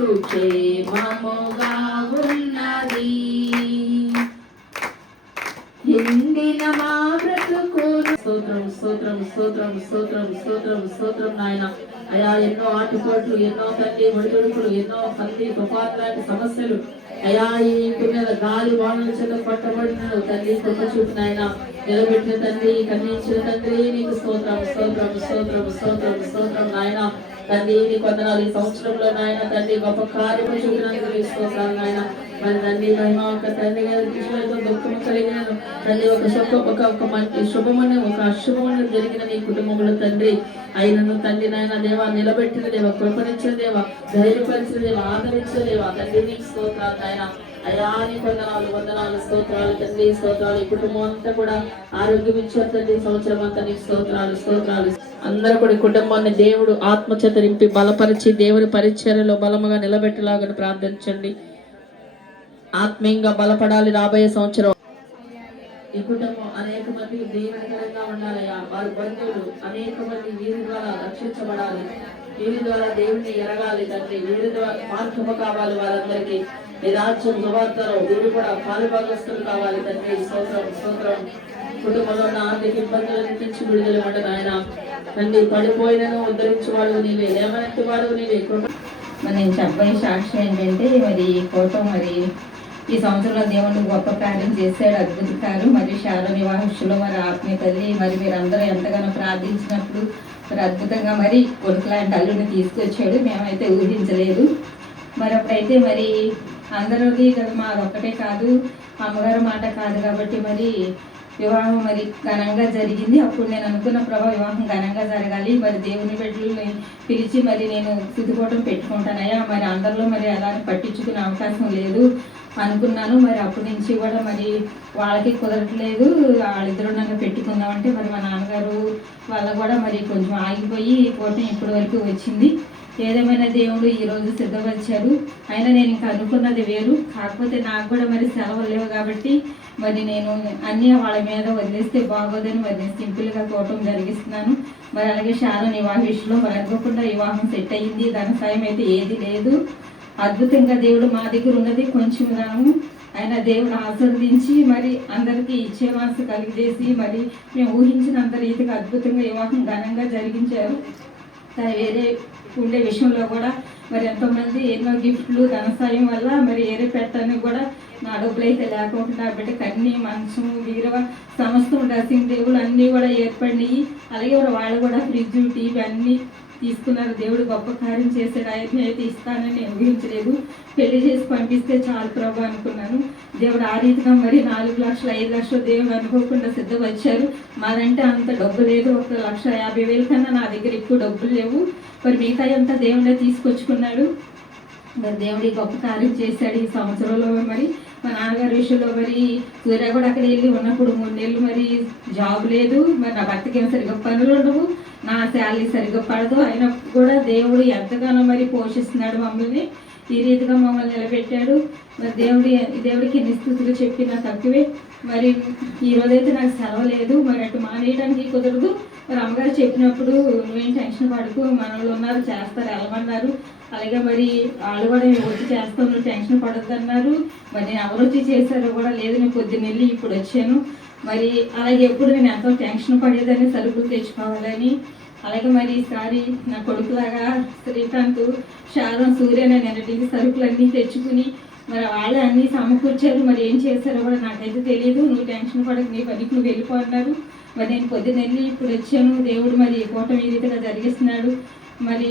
నాకు క్షేమముగా ఉన్నది. ఎండిన మా బ్రతుకు స్తోత్రం స్తోత్రం స్తోత్రం స్తోత్రం స్తోత్రం స్తోత్రం నాయన. అయా ఎన్నో ఆటుపోట్లు ఎన్నో తండ్రి ఒడిదుడుకులు ఎన్నో తల్లి తుఫాన్ లాంటి సమస్యలు. అయా ఈ ఇంటి మీద గాలి వానల చేత పట్టబడిన తండ్రి కృప చూపు నాయన. నిలబెట్టిన తండ్రి కన్నించిన తండ్రి నీకు స్తోత్రం స్తోత్రం స్తోత్రం స్తోత్రం స్తోత్రం నాయన. తండ్రి నీకు వందనాలు ఈ సంవత్సరంలో నాయన తండ్రి గొప్ప కార్యము చూపినందుకు తీసుకొస్తాను నాయన. మరి తండ్రి మహిమ ఒక తండ్రి గారి కృష్ణతో దుఃఖము కలిగిన తండ్రి ఒక శుభ ఒక ఒక మంచి శుభమని ఒక అశుభమని జరిగిన నీ కుటుంబంలో తండ్రి అయినను. తండ్రి నాయన దేవా నిలబెట్టిన దేవ కృపనిచ్చిన దేవ ధైర్యపరిచిన దేవ ఆదరించిన దేవ. తండ్రి నీకు స్తోత్రాలు నాయన. అయ్యా నీకు వందనాలు వందనాలు స్తోత్రాలు తండ్రి స్తోత్రాలు ఈ కుటుంబం అంతా కూడా ఆరోగ్యం ఇచ్చారు తండ్రి సంవత్సరం అంతా నీకు స్తోత్రాలు స్తోత్రాలు. అందరూ కూడా కుటుంబాన్ని దేవుడు ఆత్మచేత నింపి బలపరిచి దేవుని పరిచర్యలో బలముగా నిలబెట్టలాగని ప్రార్థించండి. ఆత్మీయంగా బలపడాలి రాబోయే సంవత్సరం. ఈ కుటుంబం అనేక మంది దీవెనకరంగా ఉండాలయ్యా వారి బంధువులు అనేక మంది వీరి ద్వారా రక్షించబడాలి. వీరి ద్వారా దేవుణ్ణి ఎరగాలి తండ్రి. వీరి ద్వారా మార్పు కావాలి వారందరికీ. ఈ రాజ్యం సువార్తలో వీరు కూడా పాలుభాగస్తులు కావాలి తండ్రి స్తోత్రం స్తోత్రం కుటుంబంలో ఉన్న ఆర్థిక ఇబ్బందుల నుంచి విడుదల ఉండదు ఆయన తండ్రి పడిపోయినను ఉద్ధరించేవాడు నీవే లేవనెత్తి వాడు నీవే. కృప మరి నేను చెప్పని సాక్షి ఏంటంటే మరి ఈ ఫోటో మరి ఈ సంవత్సరంలో దేవుడు గొప్ప కార్యం చేశాడు అద్భుతాలు మరి శార వివాహంలో మరి ఆత్మీయ తల్లి. మరి మీరందరూ ఎంతగానో ప్రార్థించినప్పుడు మరి అద్భుతంగా మరి కొడుకులాంటి అల్లుడిని తీసుకొచ్చాడు. మేమైతే ఊహించలేదు. మరి అప్పుడైతే మరి అందరిది కదా మాది ఒక్కటే కాదు అమ్మగారు మాట కాదు కాబట్టి మరి వివాహం మరి ఘనంగా జరిగింది. అప్పుడు నేను అనుకున్న ప్రభా వివాహం ఘనంగా జరగాలి. మరి దేవుని బిడ్డలు పిలిచి మరి నేను సిద్ధుకోవటం పెట్టుకుంటానయ్యా. మరి అందరిలో మరి అలా పట్టించుకునే అవకాశం లేదు అనుకున్నాను. మరి అప్పటి నుంచి కూడా మరి వాళ్ళకి కుదరట్లేదు. వాళ్ళిద్దరూ నన్ను పెట్టుకుందామంటే మరి మా నాన్నగారు వాళ్ళ కూడా మరి కొంచెం ఆగిపోయి పోటీ ఇప్పటి వరకు వచ్చింది. ఏదేమైనా దేవుడు ఈరోజు సిద్ధపరిచారు అయినా నేను ఇంకా అనుకున్నది వేరు. కాకపోతే నాకు కూడా మరి సెలవులు లేవు కాబట్టి మరి నేను అన్నీ వాళ్ళ మీద వదిలేస్తే బాగోదని మరి నేను సింపుల్గా కోవటం జరిగిస్తున్నాను మరి అలాగే చాలా వివాహ మరి అనుకోకుండా వివాహం సెట్ అయ్యింది దాని సాయం అయితే ఏది లేదు. అద్భుతంగా దేవుడు మా దగ్గర ఉన్నది కొంచెం దాము ఆయన దేవుడు ఆశీర్వదించి మరి అందరికీ ఇచ్చే మనసు కలిగజేసి మరి మేము ఊహించినంత రీతిగా అద్భుతంగా వివాహం ఘనంగా జరిగించారు. వేరే ఉండే విషయంలో కూడా మరి ఎంతోమంది ఎన్నో గిఫ్ట్లు ధన సాయం వల్ల మరి ఏరే పెట్టడానికి కూడా నా డబ్బులు అయితే లేకుండా బిడ్డ కన్నీ మంచం బీరువ సమస్తం డ్రెస్సింగ్ టేబుల్ అన్నీ కూడా ఏర్పడినాయి. అలాగే వాళ్ళు కూడా ఫ్రిడ్జ్ టీవీ అన్నీ తీసుకున్నారు. దేవుడు గొప్ప కార్యం చేశాడు ఆయన అయితే ఇస్తానని నేను ఊహించలేదు. పెళ్ళి చేసి పంపిస్తే చాలు ప్రభు అనుకున్నాను. దేవుడు ఆ రీతిగా మరి నాలుగు లక్షలు ఐదు లక్షలు దేవుడు అనుకోకుండా సిద్ధపరిచారు. మాదంటే అంత డబ్బు లేదు. ఒక లక్ష యాభై వేల కన్నా నా దగ్గర ఎక్కువ డబ్బులు లేవు. మరి మిగతా అంతా దేవుడే తీసుకొచ్చుకున్నాడు. మరి దేవుడి గొప్ప కార్యం చేశాడు ఈ సంవత్సరంలో మరి. మా నాన్నగారు విషయంలో మరి సూర్య కూడా అక్కడ వెళ్ళి ఉన్నప్పుడు మూడు నెలలు మరి జాబ్ లేదు. మరి నా భర్తకి ఏం సరిగ్గా పనులు ఉండవు. నా శాలరీ సరిగ్గా పడదు. అయినా కూడా దేవుడు ఎంతగానో మరి పోషిస్తున్నాడు మమ్మల్ని. ఈ రీతిగా మమ్మల్ని నిలబెట్టాడు. మరి దేవుడి దేవుడికి ఎన్ని స్థుతులు చెప్పినా తక్కువే. మరి ఈ రోజైతే నాకు సెలవు లేదు. మరి అటు మానేయడానికి కుదరదు. మరి అమ్మగారు చెప్పినప్పుడు నువ్వేం టెన్షన్ పడుకు మనలో ఉన్నారు చేస్తారు వెళ్ళమన్నారు. అలాగే మరి వాళ్ళు కూడా మేము వచ్చి చేస్తాం నువ్వు టెన్షన్ పడద్దు అన్నారు మరి నేను ఎవరు వచ్చి చేశారో కూడా లేదు నేను పొద్దున్న వెళ్ళి ఇప్పుడు వచ్చాను. మరి అలాగే ఎప్పుడు నేను ఎంతో టెన్షన్ పడేదని సరుకులు తెచ్చుకోవాలని. అలాగే మరి ఈసారి నా కొడుకులాగా శ్రీకాంత్ శారం సూర్య నిన్నటికి సరుకులన్నీ తెచ్చుకుని మరి వాళ్ళు అన్నీ సమకూర్చారు మరి ఏం చేశారో కూడా నాకైతే తెలియదు నువ్వు టెన్షన్ పడక నీ పనికి నువ్వు వెళ్ళిపోతున్నారు మరి నేను పొద్దున్న వెళ్ళి ఇప్పుడు వచ్చాను. దేవుడు మరి కూటమి రీతిగా జరిగిస్తున్నాడు. మరి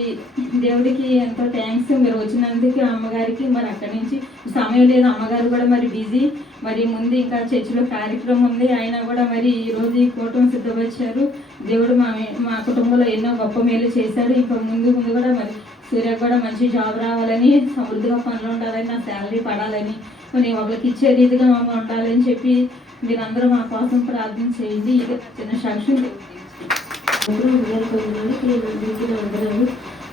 దేవుడికి ఎంతో థ్యాంక్స్ మీరు వచ్చినందుకు అమ్మగారికి మరి అక్కడి నుంచి సమయం లేదు. అమ్మగారు కూడా మరి బిజీ మరి ముందు ఇంకా చర్చిలో కార్యక్రమం ఉంది. ఆయన కూడా మరి ఈ ఈ కూటమి సిద్ధపరిచారు. దేవుడు మా మా కుటుంబంలో ఎన్నో గొప్ప మేలు చేశాడు. ఇంకా ముందు ముందు కూడా మరి సూర్య కూడా మంచి జాబ్ రావాలని సమృద్ధిగా పనులు ఉండాలని నా శాలరీ పడాలని నేను ఒకరికి ఇచ్చే రీతిగా మమ్మల్ని ఉండాలని చెప్పి మీరందరూ మా కోసం ప్రార్థన చేయండి. ఇది నా చిన్న సాక్ష్యం. అందరూ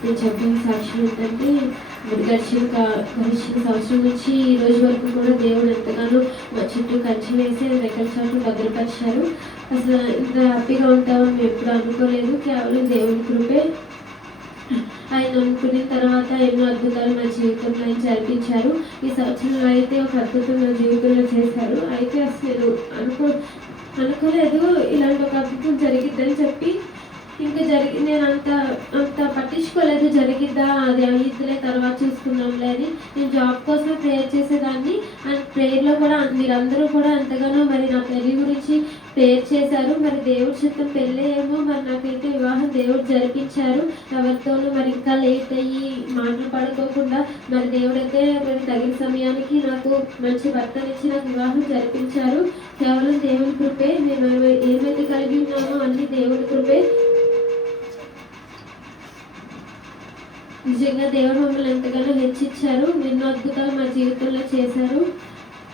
నేను చెప్పిన సాక్ష్యం ఏంటంటే గడిచిన కా- గడిచిన సంవత్సరం నుంచి ఈ రోజు వరకు కూడా దేవుడు ఎంతగానో మా చుట్టూ కంచి వేసి రెక్కల చాటు భద్రపరిచారు. అసలు ఇంత హ్యాపీగా ఉంటామని ఎప్పుడు అనుకోలేదు. కేవలం దేవుడి కృపే. ఆయన అనుకున్న తర్వాత ఎన్నో అద్భుతాలు మా జీవితంలో ఆయన జరిపించారు. ఈ సంవత్సరంలో అయితే ఒక అద్భుతం నా జీవితంలో చేశారు. అయితే అసలు అనుకో అనుకోలేదు. ఇలాంటి ఒక అద్భుతం జరిగిద్దని చెప్పి ఇంకా జరిగి నేను అంత అంత పట్టించుకోలేదు. జరిగిద్దా? అది అయ్యిద్దిలే తర్వాత చూసుకున్నాంలే అని నేను జాబ్ కోసం ప్రేయర్ చేసేదాన్ని. అండ్ ప్రేయర్లో కూడా మీరందరూ కూడా ఎంతగానో మరి నా పెళ్ళి గురించి పేరు చేశారు. మరి దేవుడి చిత్తం పెళ్ళి ఏమో మరి నాకైతే వివాహం దేవుడు జరిపించారు. ఎవరితోనూ మరి ఇంకా లేట్ అయ్యి మాటలు పడుకోకుండా మరి దేవుడైతే మరి తగిన సమయానికి నాకు మంచి భర్తనిచ్చి నాకు వివాహం జరిపించారు. కేవలం దేవుడి కృపే. మేము ఏమైతే కలిగి ఉన్నామో అన్ని దేవుడి కృపే. నిజంగా దేవుడు మమ్మల్ని ఎంతగానో హెచ్చించారు ఎన్నో అద్భుతాలు మా జీవితంలో చేశారు.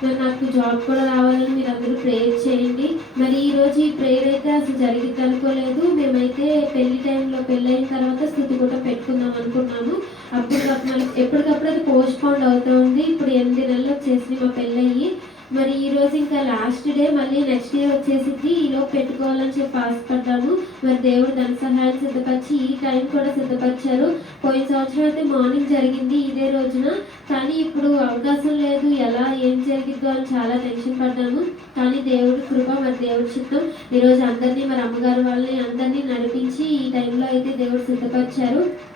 మరి నాకు జాబ్ కూడా రావాలని మీరు అందరూ ప్రేయర్ చేయండి. మరి ఈరోజు ఈ ప్రేయర్ అయితే అసలు జరిగింది అనుకోలేదు. మేమైతే పెళ్ళి టైంలో పెళ్ళైన తర్వాత స్థితి కూడా పెట్టుకుందాం అనుకున్నాము. అప్పుడు ఎప్పటికప్పుడు అది పోస్ట్ పోన్ అవుతుంది. ఇప్పుడు ఎనిమిది నెలలు వచ్చేసి మా పెళ్ళయ్యి. మరి ఈ రోజు ఇంకా లాస్ట్ డే మళ్ళీ నెక్స్ట్ ఇయర్ వచ్చేసింది. ఈలోపు పెట్టుకోవాలని చెప్పి ఆశపడ్డాను. మరి దేవుడు ధన సహాయం సిద్ధపరిచి ఈ టైం కూడా సిద్ధపరిచారు. పోయిన సంవత్సరం అయితే మార్నింగ్ జరిగింది ఇదే రోజున. కానీ ఇప్పుడు అవకాశం లేదు. ఎలా ఏం జరిగిద్దో అని చాలా టెన్షన్ పడ్డాను. కానీ దేవుడి కృప మరి దేవుడి చిత్తం. ఈరోజు అందరినీ మరి అమ్మగారు వాళ్ళని అందరినీ నడిపించి ఈ టైంలో అయితే దేవుడు సిద్ధపరిచారు.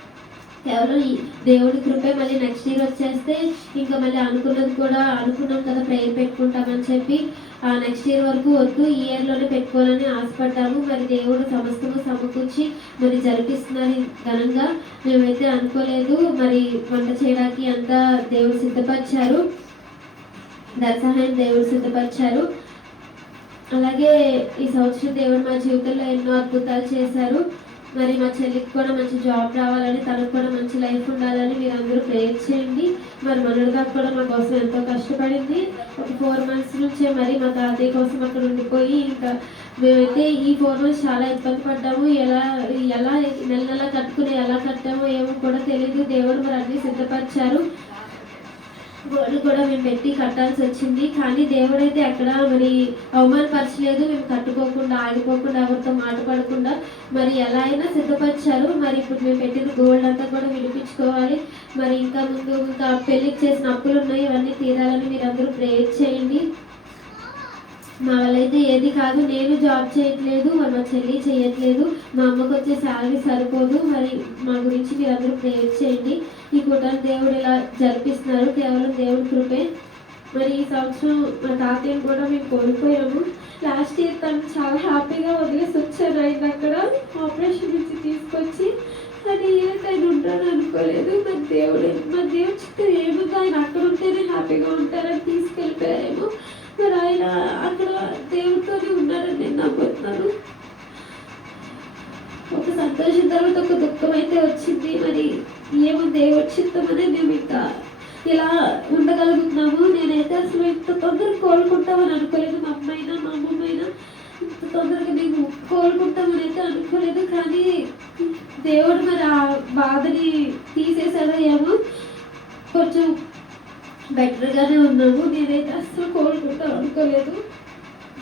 కేవలం దేవుడి కృపే మళ్ళీ నెక్స్ట్ ఇయర్ వచ్చేస్తే ఇంకా మళ్ళీ అనుకున్నది కూడా అనుకున్నాం కదా ప్రేయర్ పెట్టుకుంటామని చెప్పి. ఆ నెక్స్ట్ ఇయర్ వరకు వద్దు ఈ ఇయర్లోనే పెట్టుకోవాలని ఆశపడ్డాము. మరి దేవుడు సమస్తము సమకూర్చి మరి జరిపిస్తున్నారు ఘనంగా. మేమైతే అనుకోలేదు మరి వంట చేయడానికి అంతా దేవుడు సిద్ధపరిచారు. దర్శనం దేవుడు సిద్ధపరిచారు. అలాగే ఈ సంవత్సరం దేవుడు మా జీవితంలో ఎన్నో అద్భుతాలు చేశారు. మరి మా చెల్లికి కూడా మంచి జాబ్ రావాలని తనకు కూడా మంచి లైఫ్ ఉండాలని మీరు అందరూ ప్రేయర్ చేయండి. మరి మనడుగా కూడా మా కోసం ఎంతో కష్టపడింది. ఒక ఫోర్ మంత్స్ నుంచే మరి మా తాతయ్య కోసం అక్కడ ఉండిపోయి ఇంకా మేమైతే ఈ ఫోర్ మంత్స్ చాలా ఇబ్బంది పడ్డాము. ఎలా ఎలా నెల నెల కట్టుకుని ఎలా కట్టామో ఏమో కూడా తెలియదు దేవుడు మరి అన్నీ సిద్ధపరిచారు. గోల్డ్ కూడా మేము పెట్టి కట్టాల్సి వచ్చింది. కానీ దేవుడైతే ఎక్కడ మరి అవమానపరచలేదు. మేము కట్టుకోకుండా ఆగిపోకుండా ఎవరితో మాట పడకుండా మరి ఎలా అయినా సిద్ధపరిచారు. మరి ఇప్పుడు మేము పెట్టిన గోల్డ్ అంతా కూడా విడిపించుకోవాలి. మరి ఇంకా ముందు ఇంకా పెళ్ళికి చేసిన అప్పులు ఉన్నాయి. ఇవన్నీ తీరాలని మీరు అందరూ ప్రేయర్ చేయండి. మా వాళ్ళైతే ఏది కాదు నేను జాబ్ చేయట్లేదు మరి మా చెల్లి చేయట్లేదు మా అమ్మకు వచ్చే శాలరీ సరిపోదు మరి మా గురించి మీరు అందరూ ప్రేయర్ చేయండి. ఈ కూటాన్ని దేవుడు ఇలా జరిపిస్తున్నారు కేవలం దేవుడి కృపే. మరి ఈ సంవత్సరం మా తాతయ్యను కూడా మేము కోల్పోయాము. లాస్ట్ ఇయర్ తను చాలా హ్యాపీగా వదిలేసి వచ్చారు ఆయన అక్కడ ఆపరేషన్ నుంచి తీసుకొచ్చి అది ఇయర్ ఆయన ఉంటాను అనుకోలేదు మరి దేవుడు మరి దేవుడు చిత్తం ఏముందో ఆయన అక్కడ ఉంటేనే హ్యాపీగా ఉంటారని తీసుకెళ్ళిపోయారేమో మరి ఆయన అక్కడ ఉన్నారని ఒక సంతోషం తర్వాత ఒక దుఃఖం అయితే వచ్చింది. మరి ఏమో దేవుడి చిత్తమనే మేము ఇంకా ఇలా ఉండగలుగుతున్నాము? నేనైతే అసలు ఇంత తొందరగా కోలుకుంటామని అనుకోలేదు. మా అమ్మైనా మా అమ్మమ్మైనా ఇంత తొందరగా మేము కోలుకుంటామని అయితే అనుకోలేదు. కానీ దేవుడు మరి ఆ బాధని తీసేసాడో ఏమో కొంచెం బెటర్గానే ఉన్నాము. నేనైతే అస్సలు కోలుకుంటాం అనుకోలేదు.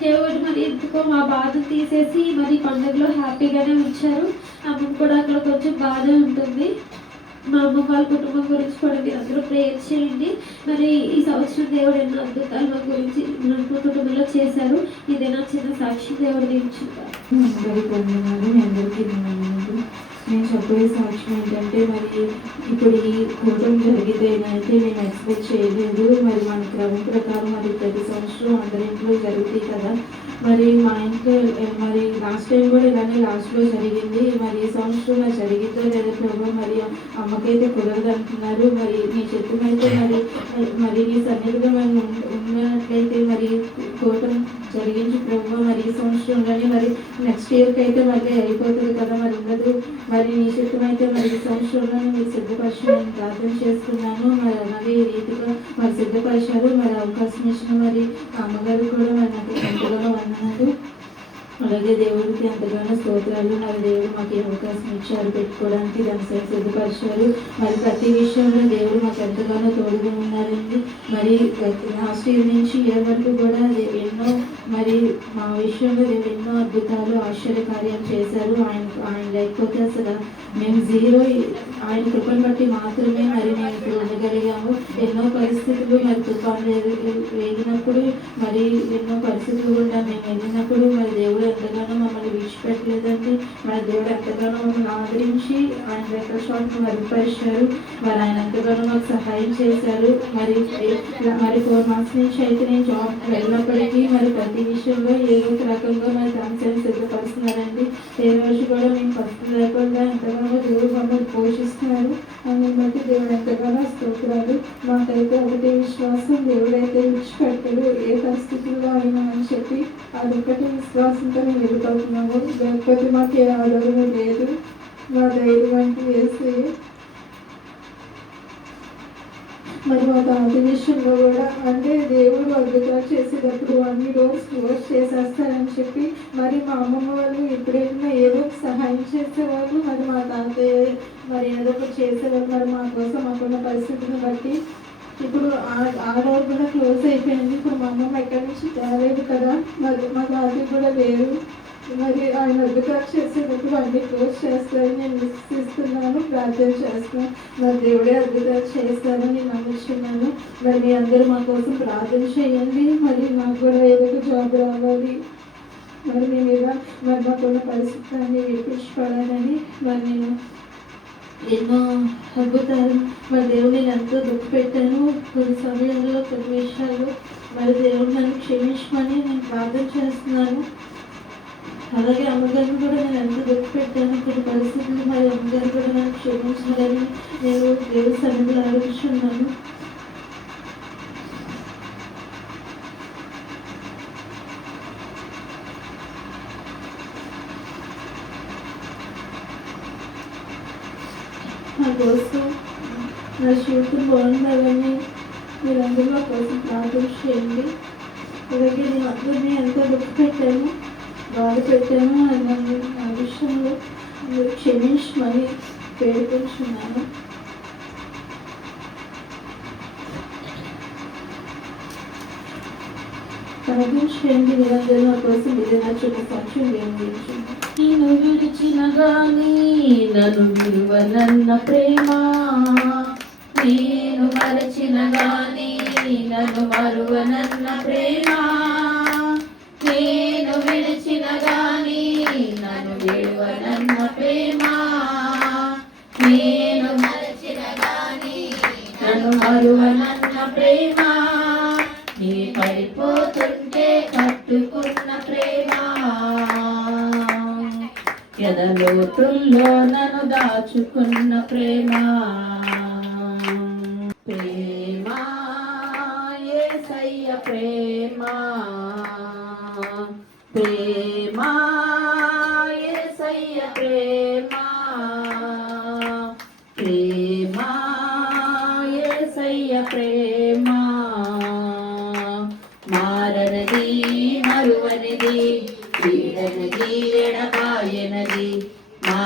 దేవుడు మరి ఎందుకో మా బాధ తీసేసి మరి పండుగలో హ్యాపీగానే ఉంచారు. అమ్మ కూడా అక్కడ కొంచెం బాధ ఉంటుంది. మా అమ్మ వాళ్ళ కుటుంబం గురించి కూడా మీరు అందరూ ప్రేయర్ చేయండి. మరి ఈ సంవత్సరం దేవుడు ఎన్నో అద్భుతాలు మా గురించి మా కుటుంబంలో చేశారు. ఇదే నా చిన్న సాక్షి దేవుడు దీవించుకుంటారు అందరికీ వందనాలు మీ అందరికీ వందనాలు నేను చెప్పే సాక్ష్యం ఏంటంటే మరి ఇప్పుడు ఈ కూటమి జరిగితేనైతే నేను ఎక్స్పెక్ట్ చేయలేదు మరి మన క్రమం ప్రకారం మరి ప్రతి సంవత్సరం అందరింట్లో జరుగుతాయి కదా. మరి మా ఇంట్లో మరి లాస్ట్ టైం కూడా ఇలానే లాస్ట్లో జరిగింది. మరి ఈ సంవత్సరం మరి జరిగిందో లేదో ప్రభు మరి అమ్మకైతే కుదరదు అంటున్నారు. మరి నీ అయితే మరి మరి నీ సన్నిధిలో మనం ఉన్నట్లయితే మరి కోటం జరిగించి ప్రభు. మరి ఈ సంవత్సరంలోనే మరి నెక్స్ట్ ఇయర్కి అయితే మళ్ళీ అయిపోతుంది కదా మరి ఉండదు మరి నీ చిత్తం అయితే మరి ఈ సంవత్సరంలో మీరు సిద్ధపరిచి నేను ప్రార్థన చేస్తున్నాను. మరి అలాగే ఈ రీతిగా మరి సిద్ధపరిచారు. మరి అవకాశం ఇచ్చిన మరి అమ్మగారు కూడా మరి నాకు ఎంతగానో వందనాలు అలాగే దేవుడికి ఎంతగానో స్తోత్రాలు. మరి దేవుడు మాకు ఈ అవకాశం ఇచ్చారు పెట్టుకోవడానికి దాని సిద్ధపరిచారు మరి ప్రతి విషయంలో దేవుడు మాకు ఎంతగానో తోడుగా ఉన్నారండి మరి లాస్ట్ ఇయర్ నుంచి ఇయర్ వరకు కూడా ఎన్నో మరి మా విషయంలో దేవుడు ఎన్నో అద్భుతాలు ఆశ్చర్యకార్యాలు చేశారు. ఆయన ఆయన లేకపోతే అసలు మేము జీరో ఆయన కృపను బట్టి మాత్రమే మరి మేము ఇప్పుడు ఉండగలిగాము. ఎన్నో పరిస్థితులు మరి తుఫాను వెళ్ళినప్పుడు వేగినప్పుడు మరి ఎన్నో పరిస్థితులు కూడా మేము వెళ్ళినప్పుడు మరి దేవుడు ఎంతగానో మమ్మల్ని విడిచిపెట్టలేదండి. మరి దేవుడు ఎంతగానో మమ్మల్ని ఆదరించి ఆయన రెక్కల చోట్ను మరుగుపరిచారు మరి ఆయన ఎంతగానో మాకు సహాయం చేశారు. మరి మరి ఫోర్ మంత్స్ నుంచి అయితే నేను జాబ్ వెళ్ళినప్పటికీ మరి ప్రతి విషయంలో ఏదో ఒక రకంగా మరి దాని సిద్ధపరుస్తున్నారండి. ఏ రోజు కూడా మేము ఫస్ట్ లేకుండా ఎంతగానో దేవుడు మమ్మల్ని పోషిస్తున్నారు అని బట్టి దేవుడు ఎంతగానో స్తోత్రాలు మాకైతే ఒకటే విశ్వాసం దేవుడైతే విడిచిపెట్టాడు. ఏ పరిస్థితుల్లో అయినా అని చెప్పి అదొక్కటి విశ్వాసంతో మేము వెళ్ళిపోతున్నాము లేకపోతే మాకు ఏ ఆలోచన లేదు. మా ధైర్యం వంటి వేసి మరి మా విషయంలో కూడా అంటే దేవుడు అద్భుతాలు చేసేటప్పుడు అన్ని రోజు క్లోజ్ చేసేస్తారని చెప్పి మరి మా అమ్మమ్మ వాళ్ళు ఎప్పుడైనా ఏదో సహాయం చేసేవాళ్ళు మరి మా తాతయ్య మరి ఏదో ఒకటి చేసేవాళ్ళు మరి మా కోసం మాకున్న పరిస్థితిని బట్టి ఇప్పుడు ఆ- ఆ డోర్ కూడా క్లోజ్ అయిపోయింది. ఇప్పుడు మా అమ్మమ్మ ఎక్కడి నుంచి తేలేదు కదా మరి మా తాతయ్య కూడా లేరు మరి ఆయన అద్భుతాలు చేసేటప్పుడు అన్ని క్లోజ్ చేస్తారని నేను విశ్వసిస్తున్నాను ప్రార్థన చేస్తున్నాను. మరి దేవుడే అద్భుతాలు చేస్తారని నమ్ముతున్నాను మరి మీ అందరూ మా కోసం ప్రార్థన చేయండి. మరి మాకు కూడా ఏదో జాబ్ రావాలి. మరి మేము ఇలా మరి మాకున్న పరిస్థితులన్నీ విడిపించుకోవాలని మరి నేను ఎన్నో అద్భుతాలు మరి దేవుడు నేను ఎంతో దుఃఖ పెట్టాను. కొన్ని సమయంలో కొన్ని విషయాలు మరి దేవుడు నన్ను క్షమించమని నేను ప్రార్థన చేస్తున్నాను. అలాగే అమ్మగారిని కూడా నేను ఎంత దుఃఖ పెట్టాను కొన్ని పరిస్థితులు మరి అమ్మగారు కూడా నాకు క్షమించాలని నేను దేవుడి సన్నిధిలో ఆలోచిస్తున్నాను నా కోసం నా జీవితం బాగుండాలని మీరందరూ నా కోసం ప్రార్థన చేయండి. అలాగే నేను అందరినీ ఎంతో దుఃఖ పెట్టాను బాధ పెట్టాను నన్ను నా విషయంలో మీరు క్షమించమని వేడుకుంటున్నాను కనిపించండి నిరంజన కోసం ఏదైనా చిన్న సాక్ష్యం లేనించండి నేను విడిచిన గాని నన్ను విలువనన్న ప్రేమ. నేను మరచిన గాని నన్ను మరువనన్న ప్రేమ. నన్ను మరువనన్న ప్రేమ. నీ పడిపోతుంటే కట్టుకున్న ప్రేమ. ఎదలోతుల్లో నన్ను దాచుకున్న ప్రేమ.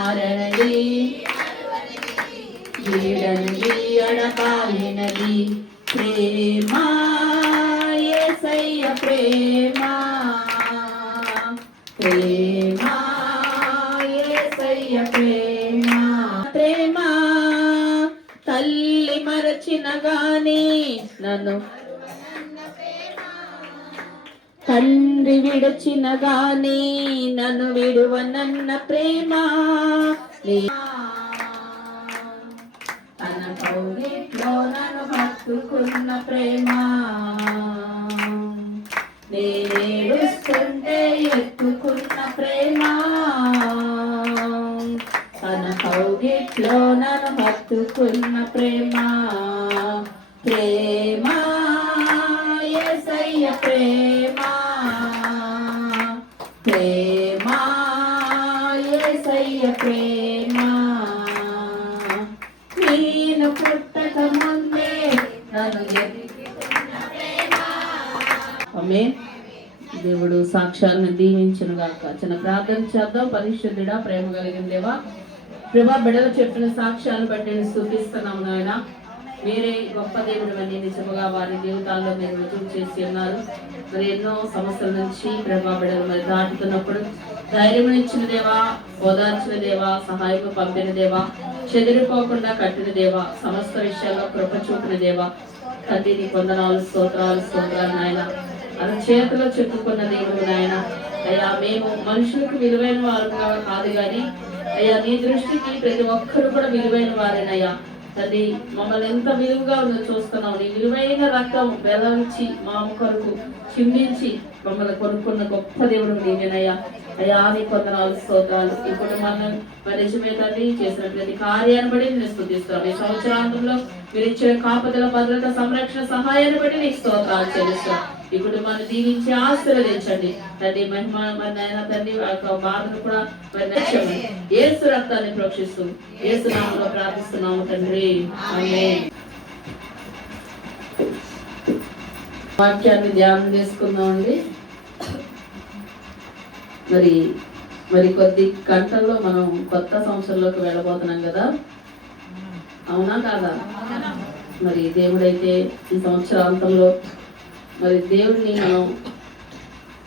మారనది వీడనది ఎడబాయనది ప్రేమ యేసయ్య ప్రేమ. ప్రేమ యేసయ్య ప్రేమ. ప్రేమ తల్లి మరచిన గాని నన్ను తండ్రి విడచిన గాని నన్ను విడువనన్న ప్రేమ తన కౌగిట్లో నన్ను హత్తుకున్న ప్రేమ. నేనేడుస్తుంటే ఎత్తుకున్న ప్రేమ. తన కౌగిట్లో నన్ను హత్తుకున్న ప్రేమ. సాక్ష్యాలను సాక్ష్యాన్ని దీవించును గాక. చిన్న ప్రార్థన చేద్దాం. పరిశుద్ధుడా ప్రేమ కలిగిన దేవా ప్రభా బిడలు చెప్పిన సాక్ష్యాలు బట్టి నేను స్థుతిస్తున్నాం నాయన. మీరే గొప్ప దేవుడు అని నిజముగా వారి జీవితాల్లో మీరు రుజువు చేసి ఉన్నారు. మరి ఎన్నో సమస్యల నుంచి ప్రభా బిడలు మరి దాటుతున్నప్పుడు ధైర్యం ఇచ్చిన దేవా ఓదార్చిన దేవా సహాయం పంపిన దేవా చెదిరిపోకుండా కట్టిన దేవా సమస్త విషయాల్లో కృప చూపిన దేవా. తండ్రి నీ కొందనాలు స్తోత్రాలు స్తోత్రాలు నాయన. అది చేతిలో చెప్పుకున్న దేవుడు నాయన. అయ్యా మేము మనుషులకు విలువైన వారు కాదు కానీ అయ్యా నీ దృష్టికి ప్రతి ఒక్కరు కూడా విలువైన వారేనయ్యా తండ్రి మమ్మల్ని ఎంత విలువగా ఉందో చూస్తున్నావు. నీ విలువైన రక్తం వెలవించి మా కొరకు చిందించి మమ్మల్ని కొనుక్కున్న గొప్ప దేవుడు నీవేనయ్యా. అయ్యా నీ కొందనాలు స్తోత్రాలు ఇప్పుడు మనం మరి నిజమే తండ్రి చేసిన ప్రతి కార్యాన్ని బట్టి నేను స్థుతిస్తున్నాం. ఈ సంవత్సరాంతంలో మీరు ఇచ్చిన కాపుదల భద్రత సంరక్షణ సహాయాన్ని బట్టి నీకు స్తోత్రాలు చెల్లిస్తున్నాం. ఈ కుటుంబాన్ని దీవించి ఆశీర్వదించండి. తండ్రి మహిమ మరి నాయన తండ్రి ఆ యొక్క బాధను కూడా మరి నచ్చమని ఏసు రక్తాన్ని ప్రోక్షిస్తూ ఏసు నామంలో ప్రార్థిస్తున్నాము తండ్రి. వాక్యాన్ని ధ్యానం చేసుకుందామండి. మరి మరి కొద్ది గంటల్లో మనం కొత్త సంవత్సరంలోకి వెళ్ళబోతున్నాం కదా? అవునా కాదా? మరి దేవుడైతే ఈ సంవత్సరాంతంలో మరి దేవుడిని మనం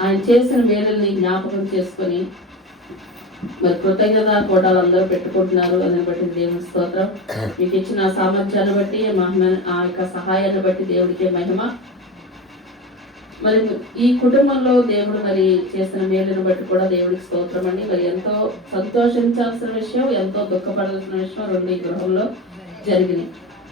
ఆయన చేసిన వేళల్ని జ్ఞాపకం చేసుకొని మరి కృతజ్ఞత కోటాలు అందరూ పెట్టుకుంటున్నారు. అని బట్టి దేవుని స్తోత్రం. మీకు ఇచ్చిన సామర్థ్యాన్ని బట్టి మహిమ ఆ యొక్క సహాయాన్ని బట్టి దేవుడికే మహిమ. మరి ఈ కుటుంబంలో దేవుడు మరి చేసిన మేలును బట్టి కూడా దేవుడికి స్తోత్రం అండి. మరి ఎంతో సంతోషించాల్సిన విషయం ఎంతో దుఃఖపడాల్సిన విషయం రెండు ఈ గృహంలో జరిగినాయి.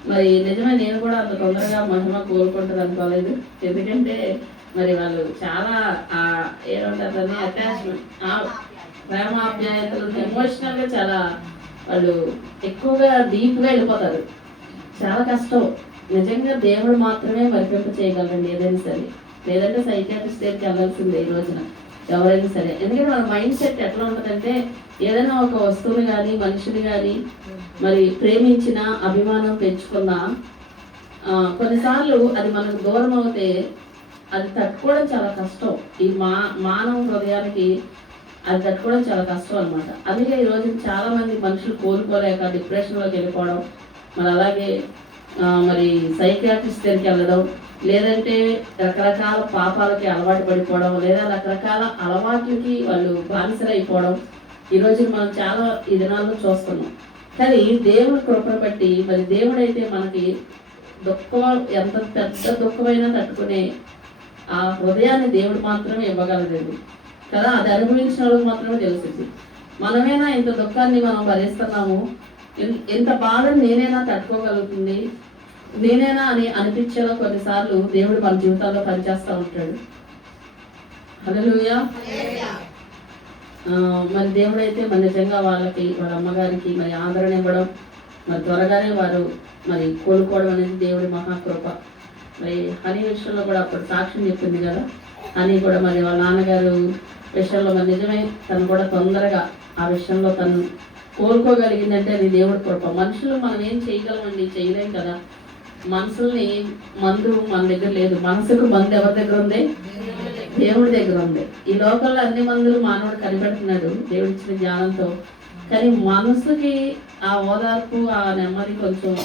మరి నిజమే నేను కూడా అంత తొందరగా మహిమ కోరుకుంటుంది అనుకోలేదు. ఎందుకంటే మరి వాళ్ళు చాలా ఆ ఏమంటారు అటాచ్మెంట్ ప్రేమ ఆప్యాయతలు ఎమోషనల్గా చాలా వాళ్ళు ఎక్కువగా డీప్గా వెళ్ళిపోతారు. చాలా కష్టం. నిజంగా దేవుడు మాత్రమే మరిపింప చేయగలండి ఏదైనా సరే. లేదంటే సైకాట్రిస్ట్ దగ్గరికి వెళ్ళాల్సిందే ఈ రోజున. ఎవరైనా సరే. ఎందుకంటే మన మైండ్ సెట్ ఎట్లా ఉంటుందంటే ఏదైనా ఒక వస్తువుని కానీ మనిషిని కానీ మరి ప్రేమించిన అభిమానం పెంచుకున్న కొన్నిసార్లు అది మనకు దూరం అవుతే అది తట్టుకోవడం చాలా కష్టం. ఈ మా మానవ హృదయానికి అది తట్టుకోవడం చాలా కష్టం అనమాట అందుకే ఈ రోజు చాలా మంది మనుషులు కోలుకోలేక డిప్రెషన్లోకి వెళ్ళిపోవడం మరి అలాగే మరి సైకాట్రిస్ట్ దగ్గరికి వెళ్ళడం లేదంటే రకరకాల పాపాలకి అలవాటు పడిపోవడం లేదా రకరకాల అలవాట్లకి వాళ్ళు బానిసలైపోవడం అయిపోవడం మనం చాలా ఈ దినాల్లో చూస్తున్నాం. కానీ దేవుడి కృపను బట్టి మరి దేవుడైతే మనకి దుఃఖం ఎంత పెద్ద దుఃఖమైనా తట్టుకునే ఆ హృదయాన్ని దేవుడు మాత్రమే ఇవ్వగలలేదు కదా? అది అనుభవించిన వాళ్ళకి మాత్రమే తెలుస్తుంది. మనమేనా ఇంత దుఃఖాన్ని మనం భరిస్తున్నాము ఇంత బాధను నేనైనా తట్టుకోగలుగుతుంది నేనేనా అని అనిపించేలా కొన్నిసార్లు దేవుడు మన జీవితాల్లో పనిచేస్తూ ఉంటాడు. హలోయా మరి దేవుడు అయితే మరి నిజంగా వాళ్ళకి వాళ్ళ అమ్మగారికి మరి ఆదరణ ఇవ్వడం మరి త్వరగానే వారు మరి కోలుకోవడం అనేది దేవుడి మహాకృప. మరి హనీ విషయంలో కూడా అప్పుడు సాక్ష్యం చెప్పింది కదా. హనీ కూడా మరి వాళ్ళ నాన్నగారు విషయంలో మరి నిజమే తను కూడా తొందరగా ఆ విషయంలో తను కోలుకోగలిగిందంటే అది దేవుడి కృప. మనుషులు మనం ఏం చేయగలమండి? చేయలేం కదా. మనసుల్ని మందు మన దగ్గర లేదు. మనసుకు మందు ఎవరి దగ్గర ఉంది? దేవుడి దగ్గర ఉంది. ఈ లోకంలో అన్ని మందులు మానవుడు కనిపెడుతున్నాడు దేవుడి ఇచ్చిన జ్ఞానంతో. కానీ మనసుకి ఆ ఓదార్పు ఆ నెమ్మది కొంచెం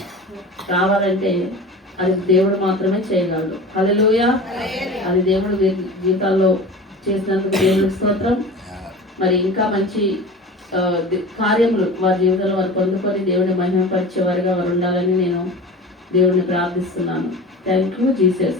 కావాలంటే అది దేవుడు మాత్రమే చేయగలడు. అది అది దేవుడు జీవితాల్లో చేసినందుకు దేవుడి స్తోత్రం. మరి ఇంకా మంచి కార్యములు వారి జీవితంలో వారు పొందుకొని దేవుడిని మహిమపరిచే వారిగా వారు ఉండాలని నేను దేవుడిని ప్రార్థిస్తున్నాను. Thank you Jesus